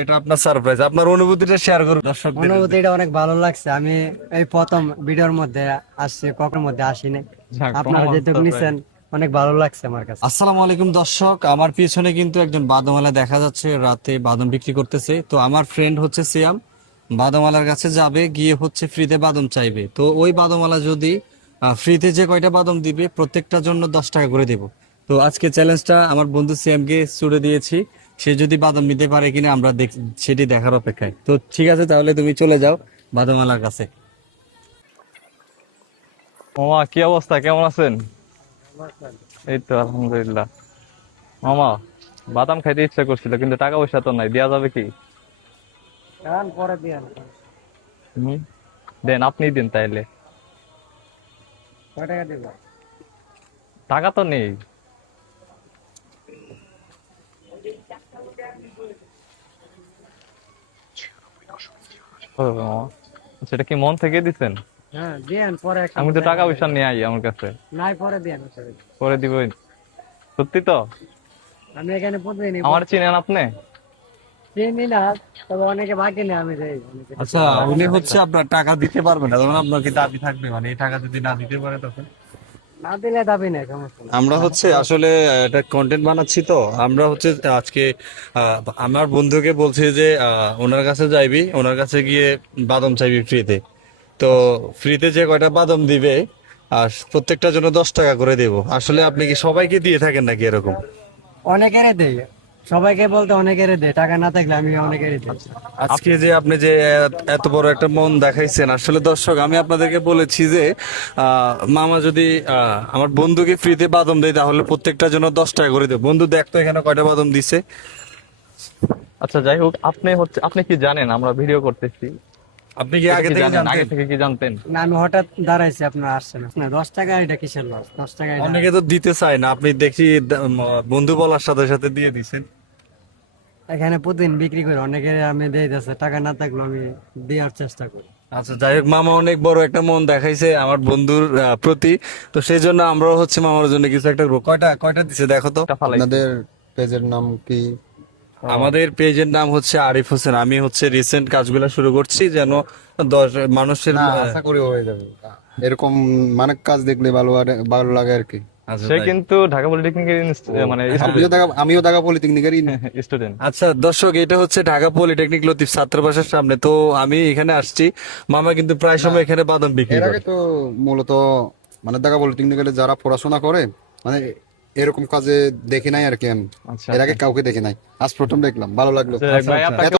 এটা আপনার সারপ্রাইজ, আপনার অনুভূতিটা শেয়ার করুন দর্শকদের। অনুভূতিটা অনেক ভালো লাগছে। আমি এই প্রথম ভিডিওর মধ্যে আসছি, কখনোর মধ্যে আসিনি। আপনারা যেটুকু নিছেন অনেক ভালো লাগছে আমার কাছে। আসসালামু আলাইকুম দর্শক, আমার পিছনে কিন্তু একজন বাদামওয়ালা দেখা যাচ্ছে, রাতে বাদাম বিক্রি করতেছে। তো আমার ফ্রেন্ড হচ্ছে সিয়াম, বাদামওয়ালার কাছে যাবে, গিয়ে হচ্ছে ফ্রিতে বাদাম চাইবে। তো ওই বাদামওয়ালা যদি ফ্রিতে যে কয়টা বাদাম দিবে প্রত্যেকটার জন্য 10 টাকা করে দেব। তো আজকে চ্যালেঞ্জটা আমার বন্ধু সিয়ামকে ছুড়ে দিয়েছি, সে যদি বাদাম নিতে পারে কিনা আমরা সেটি দেখার অপেক্ষায়। তো ঠিক আছে, তাহলে তুমি চলে যাও বাদামওয়ালার কাছে। মামা কি অবস্থা, কেমন আছেন? এই তো আলহামদুলিল্লাহ। মামা, বাদাম খাইতে ইচ্ছা করছিল কিন্তু টাকা পয়সা তো নাই, দেয়া যাবে কি? পরে দিয়ে হুম, দেন, আপনি দিন তাইলে। কয় টাকা দিব? টাকা তো নেই। ও মামা, আচ্ছা, এটা কি মন থেকে দিছেন? হ্যাঁ দিয়েন, পরে আমি তো টাকা পয়সা নিয়ে আই আমার কাছে। নাই, পরে দিয়েন। পরে দিব। সত্যি তো? আমি এখানে প্রতিদিনই আমার চিনেন আপনি? চিনি না, তবে অনেকে বাকি নেই, আমি যাই অনেকে। আচ্ছা, উনি হচ্ছে আপনার টাকা দিতে পারবে না, তখন আপনার কি দাবি থাকবে? মানে এই টাকা যদি না দিতে পারে তখন? না দিলে দাবি নেই, সমস্যা নেই। আমরা হচ্ছে আসলে এটা কন্টেন্ট বানাচ্ছি, তো আমরা হচ্ছে আজকে আমার বন্ধুকে বলছি যে ওনার কাছে যাইবি, ওনার কাছে গিয়ে বাদাম চাইবি ফ্রিতে। তো ফ্রিতে যে কয়টা বাদাম দিবে আর প্রত্যেকটার জন্য 10 টাকা করে দেব। আসলে আপনি কি সবাইকে দিয়ে থাকেন নাকি এরকম? অনেকেরে দেই, সবাইকে বলতে অনেকেরে দেয়, টাকা না থাকলে আমি অনেকেরই দিই। আজকে যে আপনি যে এত বড় একটা মন দেখাইছেন, আসলে দর্শক আমি আপনাদেরকে বলেছি যে মামা যদি আমার বন্ধুকে ফ্রিতে বাদাম দেয় তাহলে প্রত্যেকটার জন্য 10 টাকা করে দেব। বন্ধু দেখতো এখানে কয়টা বাদাম দিছে। আচ্ছা, যাই হোক, আপনি কি জানেন আমরা ভিডিও করতেছি? আপনি কি এটা আগে কি থেকে জানেন? আগে জানতেন? থেকে কি জানতেন? না, আমি হঠাৎ দাঁড়াইছি, আপনার আসছেন না 10 টাকা, এটা কিসের লস? 10 টাকায় অনেকে তো দিতে চায় না, আপনি দেখি বন্ধু বলার সাথে সাথে দিয়ে দিছেন। এখানে প্রতিদিন বিক্রি করি, অনেকে আমি দিয়ে দিচ্ছে, টাকা না থাকলেও আমি দেওয়ার চেষ্টা করি। আচ্ছা, যাই হোক, মামা অনেক বড় একটা মন দেখাইছে আমার বন্ধুর প্রতি। তো সেই জন্য আমরাও হচ্ছে মামার জন্য কিছু একটা করবো। কয়টা কয়টা দিছে দেখো তো। টাকা ফালাইছি। আপনাদের পেজের নাম কি? আমাদের পেজের নাম হচ্ছে আরিফ হোসেন। আমি হচ্ছে রিসেন্ট কাজগুলো শুরু করছি, যেন 10 মানুষের না, আশা করি হয়ে যাবে। এরকম মানে কাজ দেখলে ভালো লাগে আর কি। আচ্ছা, সে তাই। কিন্তু ঢাকা পলিটেকনিকের মানে আমিও ঢাকা পলিটেকনিকেরই। স্টুডেন্ট। আচ্ছা দর্শক, এটা হচ্ছে ঢাকা পলিটেকনিক লতিফ ছাত্রাবাসের সামনে। তো আমি এখানে আসছি, মামা কিন্তু প্রায় সময় এখানে বাদাম বিক্রি এর করে। আগে তো মূলত মানে ঢাকা পলিটেকনিকে যারা পড়াশোনা করে মানে এরকম কাজে দেখি নাই আর কি আমি। আচ্ছা, এর আগে কাউকে দেখি নাই, আজ প্রথম দেখলাম, ভালো লাগলো। ভাই, আপনাকে